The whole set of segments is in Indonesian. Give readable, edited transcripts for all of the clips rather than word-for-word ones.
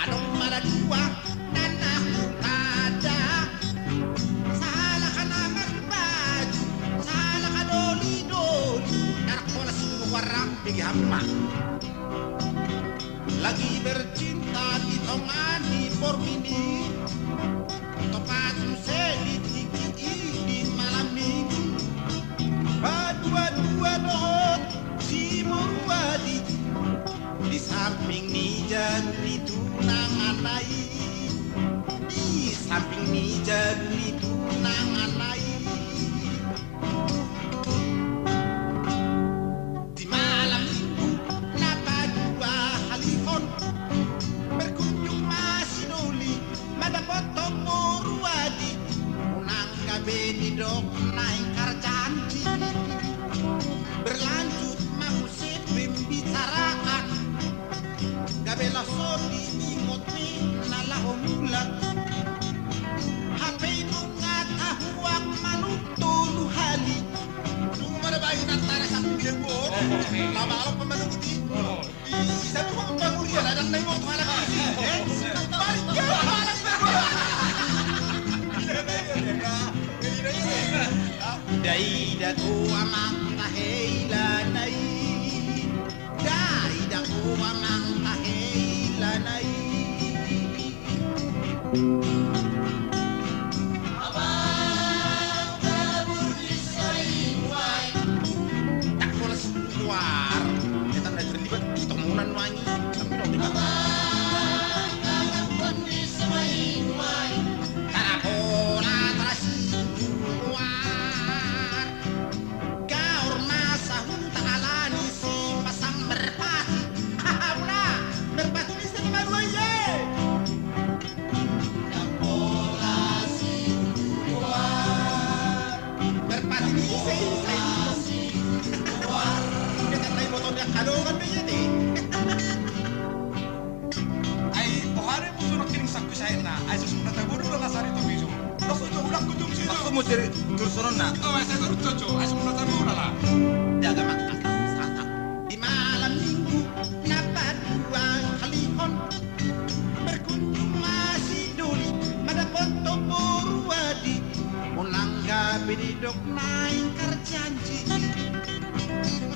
Anong maladua na nakutada? Salah ka na magbaju, salah ka doli-doli. Anak ko na sumuwarang bigihama. Lagi bercinta di tongani pormini. Topat selit di malam minggu. Badua-dua dohot si Murwadi. Di samping nijan itu nanganai, di samping nijan itu nanganai. Di malam minggu napa dua halihon berkunjung masih doli madapat tomo ruadi unang gabe di dok naik karjanji berlanjut mengusip pembicaraan. Gabela sodi imot ni nalahomulat Hapay nung ngatahuang manutulu hali. Nung marabayo ng tara sa pinggan mo lama-alam pa manuguti isa mo ang panguriyan adang na imo tuhala ka kasi balik ka malas na ko Daida ko amang kaheilanay Daida ko amang kaheilanay Abang kabur di saiway Tak ko las keluar Kita na terlibat temunan wangi Abang kabur di saiway Karena pola terasi keluar Gaur masa hunta alani si pasang berpati Haha mula berpati bisa lima dua ye Dan pola si keluar Berpati bisa keluar Kita tayo motor yang kadongan niya deh Ay, tohare mo sunak kining sakku sa na. Ay susunod na guru na sari to bisu. Lasu to ulang ko jum sino. Aku mau cari tursunan nak. Oh, ay sa guru to. Ay susunod na guru la. Jaga makan santap di malam minggu dapat dua halihon berkunjung masih doli madapat topo ruadi unang gabi di dok naik karjanji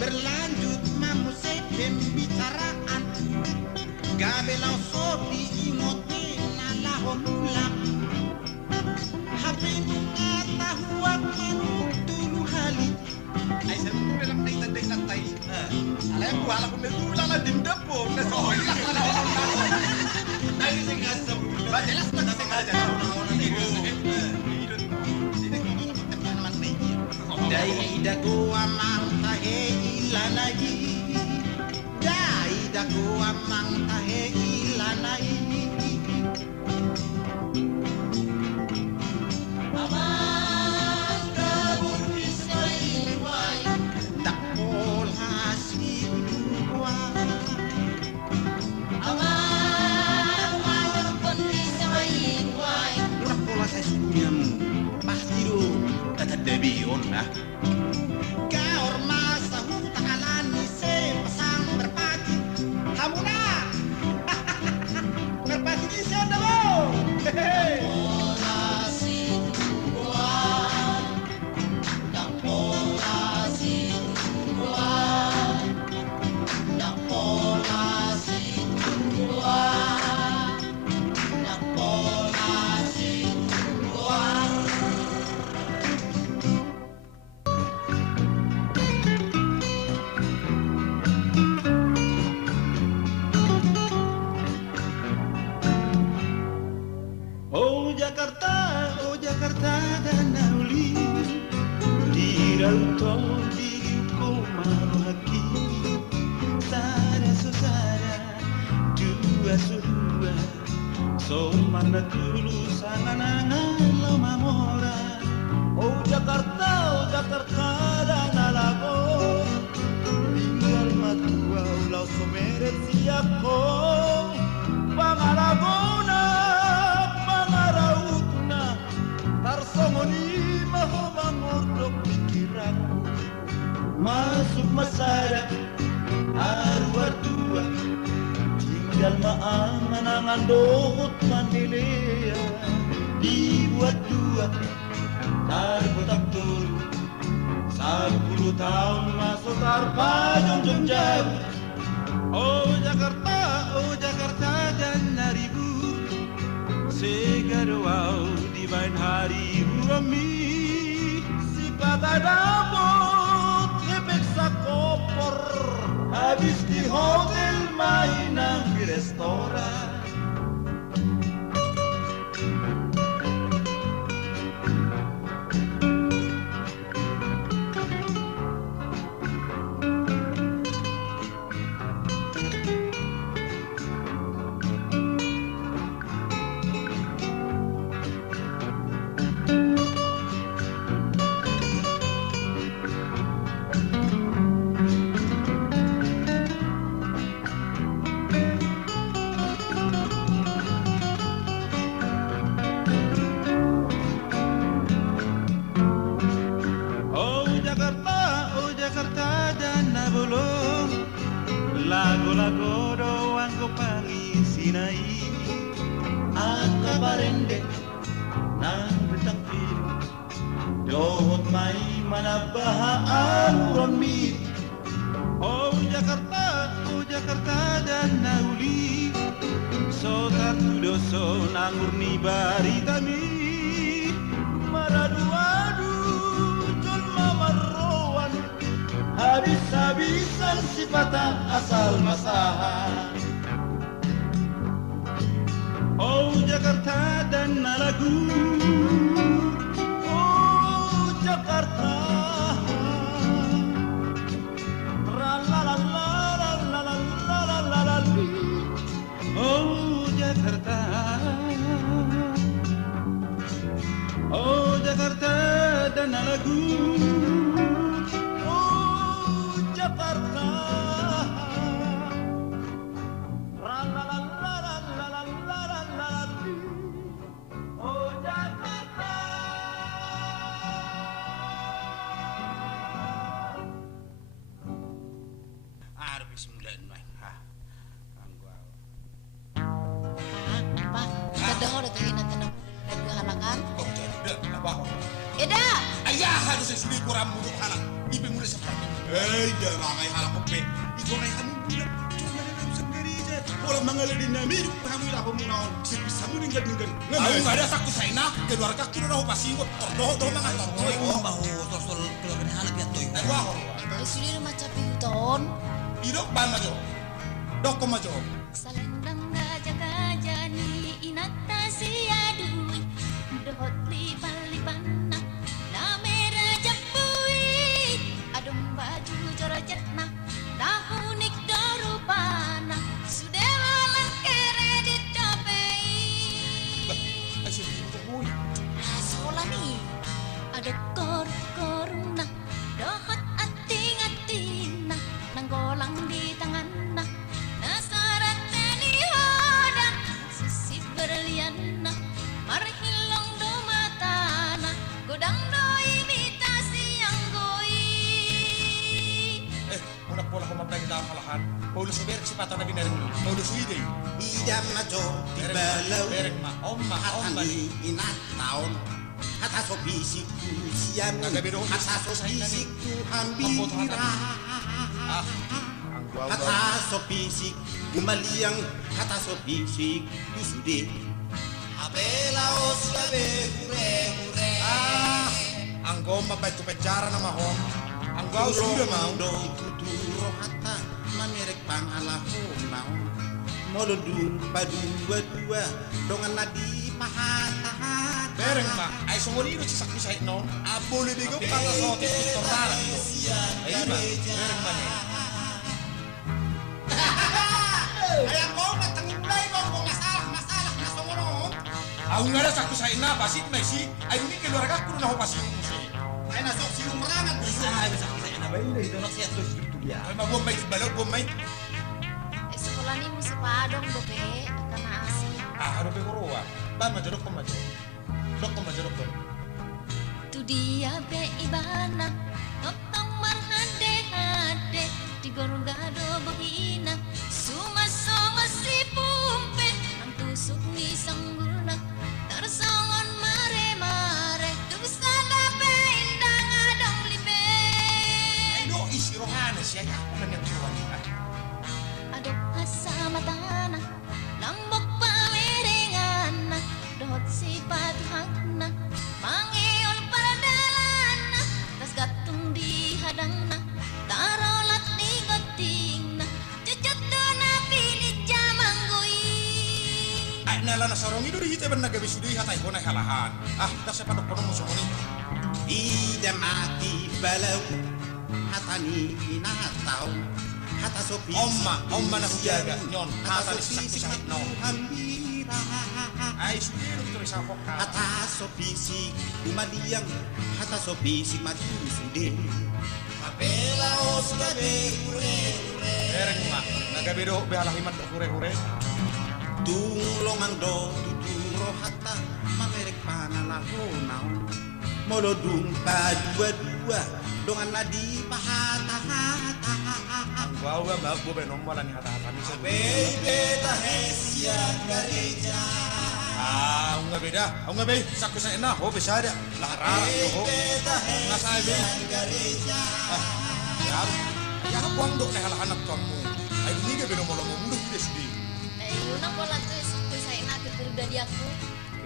berlanjut mamusik pembicaraan gabe langsung diimote nalahon ulang hape nunga tahuak manutulu hali Ay sa mo lang tay tanday na tay. Alay mo wala ko na ulang na dinda po. Na so ulang na lang. Ay sing asa. Ba jelas na kasi ngaja. Daida ko amang kaheilanay Daida ko amang kaheilanay Abang kabur di saiway Tak pola si keluar Abang kabur di saiway Udah pola saya sukunyamu Pasti dong Kata Debion lah Gaur masa huta alani se pasang berpati Kamu na Berpati di sana lo Pola si keluar Dan pola si keluar Dan pola si keluar Dan pola si keluar Oh Jakarta dan Nauli Di rauto di Komarohaki Sada sosada Dua sudua Somana tulu sanganangan lo mamora Oh Jakarta dan Alago Tinggal matua ulau someret siako Pangaragona Pangarautna jalma manangan dohot Manilea dibuat dua tarbotak tulu 10 tahun masuk tarpajong jauh. Oh Jakarta dan naribu segaruau di main hari urami si patadabot hepeksa kopor habis di hotel mainan di restoran. Jakarta dan Nabulong lago-lago doang ko pangisinay at kabarende ng bitang pilo dohot may manabahaan uramit. Oh Jakarta dan nauli so tartudoso nangurni baritami maradu-adu jol mamarroan habis-habisan si patah asal masahan. Oh Jakarta dan Nalagu, oh Jakarta, tralalalalalalalalalali. Oh Jakarta, oh Jakarta dan Nalagu. Jakarta, oh Jakarta. Arbis mulai main. Angguau. Pak, kadang udah tuh ingat tenang halakan. Oh, jadi dah, apa? Eda, Ayah harus sesuai kurang mulut halak. Ibu mulai seperti. Dah ramai halak kopi. Ibu ramai kamu bulat. Cuma dalam sendiri aja. Orang mengalir di nami, kamu dah pemunawan. Sebisa mu ninggal. Aku nggak ada sakit saya nak. Keluarga aku dah pasti kok. Doh mengator. Oh, Bahu tol keluarga halak ya toy. wah. sudah macam piuton. Hidup ban majo. Dok ko majo. Salendang gajah-gajah ni inata siadui dohot lipan-lipanna na merah jambui adum baju jorojatna dahunik dorupana sudah walang kredit dapei Asyik itu boy. Sola nih, ada koruna dohot ating-atina nanggolang di tanganna nasarat ni hoda sisip berliana marhilong do matana godang do imitasi yang goi Una pola ko mapay dalam halakan. Paulo subir si patah na binarin. Paulo suide. Idam na jo tibalaw. Berek ma omma Atani inat taon. Hataso bisiku siyan. Nagabiro. Hataso bisiku hambira. Ah. Ang guaw. Hataso bisik gumaliang. Hataso bisik dusude. Abelaos labe hure. Ah. Ang gomba pa ito penjara na mahom. Ang guaw sudah mau. Dong tuturo hata mamerek pangalahu naon. Molodun padua-dua dongan nadi pahatahan. Berek ma. Ay sungulino si sakmi sa itno. Abole digo pata sa otis tortara. Ay ma. Berek ma ni. Ayang ko matangulay mo masalah na songonon. Aku nggak ada sakit saya na pasti na si. Ay ini keluarga aku na ho pasti. Ay nasok sinumerangan bisa. Ay bisa saya na bayi dito nak siya to dia. Ay mabomay balot bomay. Sekolah nih musi padong dope karena asing. Ah ano be korowa. Ba majorok ko majo. Dok ko majorok ko. tu dia be ibana totong marhande hade di gorgado bohina suma songa sipu nela na sarong ido hite ben nagabi sudi hatay ko na halahan. Ah, dasya pa doktor mo sumuni. Ida mati balau hatani inataw hata sopi Omma na hujaga nyon hata ni sakit no. hambira Ay sudi doktor sa poka. hata sopi si umaliang hata sopi si matu sude apela os gabe ure Ereng ma, nagabi do be halahiman do hure-hure. tulongang do tuturo hata mamerek panalahonau molo dumpa dua-dua dongan nadi pahata-hata Wow, ba bu be nomala ni hata-hata ni sa. beta hesia gereja Ah, nga beda. Ang nga be, sakto sa ina, ho bisa ada. Lara, ho. Nasa be. gereja Ya kuang dok na halahan at kamu. Ay ni ga be nomala mo mundo des di. Unang pola tuh saya nak pribadi aku.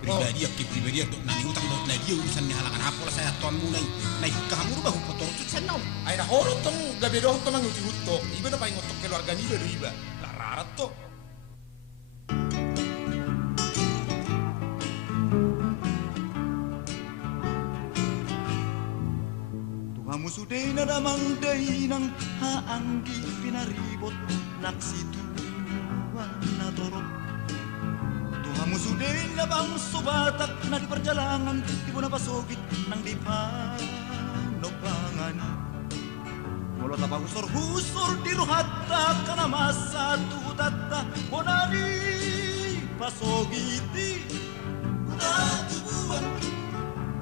pribadi ak nani utang dot na dia urusan ni halangan hapola saya tuan mulai naik kamu rubah foto tut senau Ay na horo tong ga be do tong manguti hutok. Iba na pa ngotok keluarga ni be do iba. Lara to. Tuhamu suday na damang dainang haanggi pinaribot naksituan na torok. Tuhamu suday na bang subatak na di perjalanan di mo napasugit ng di panopangan. Mula tapang husor-husor di ruhata ka na masatutata mo na di pasugiti. Kunatubuan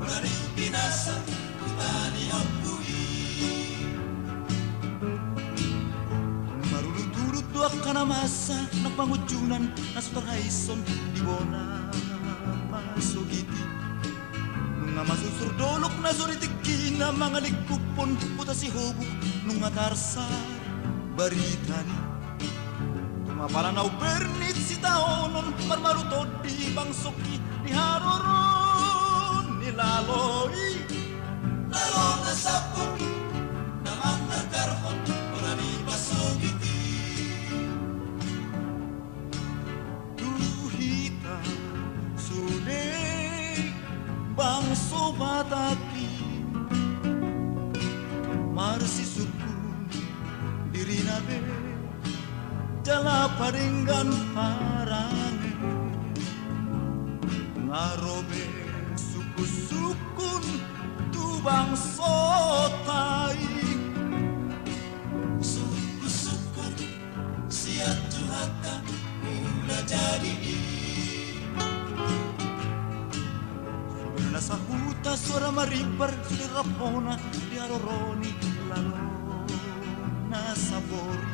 mo na di pinasa kumani ang marulutulot doak ka na masa nagpangudyunan na sa tarhaison di mo na masugiti. Nung nga masusurdolok na suritikin na mga ligkupon puta si hubok nung atarsa baritani. Tumapala na ubernit si taonon marmarutod di bangsoki di haroron nilaloy. Lalo na sapon na mga karhon wala ni pasugiti. Tuhita suday bang sobataki marsisukun diri na be jala paringgan parange ngarobe suku-sukun tubang sotay suku-sukun siat tuhata mula jadi na sa huta suara maribar sulir rapona di aroroni lalo na sabori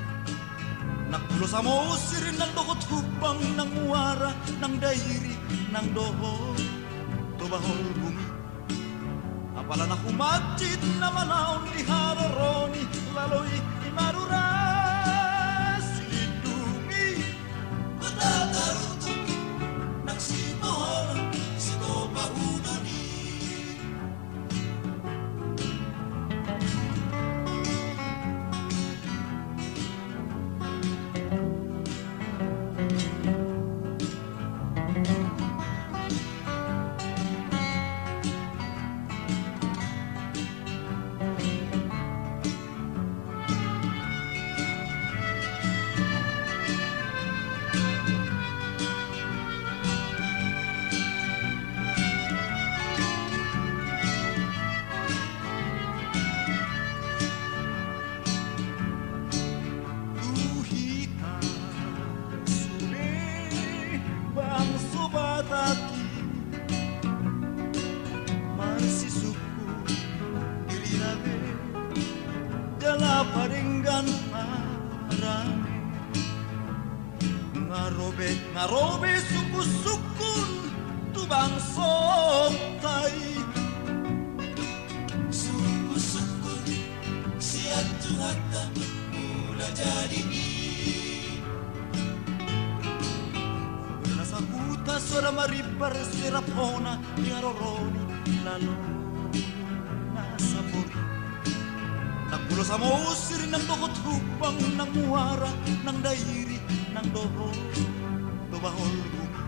nakpulo sa mosir ng dokot hupang ng muara ng dairi ng doho tubahol bumi apala na humajit na manaon di haroroni laloy imarura silidumi matataruto ng sibohon siko paunoni. Ngarobe suku-sukun tubang sotay suku-sukun siat tuhata mula jadi nasa huta suara maribar sirapona di aroroni lalo nasa bori nagpulo sa mausir ng dokot hupang ng muara ng dairi ng doho tubahol bumi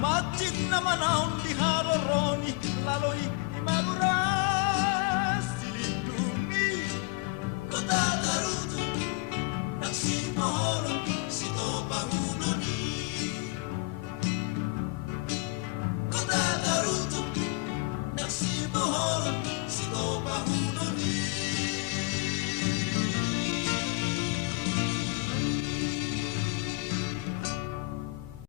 macit na manaon di haroroni laloi imarura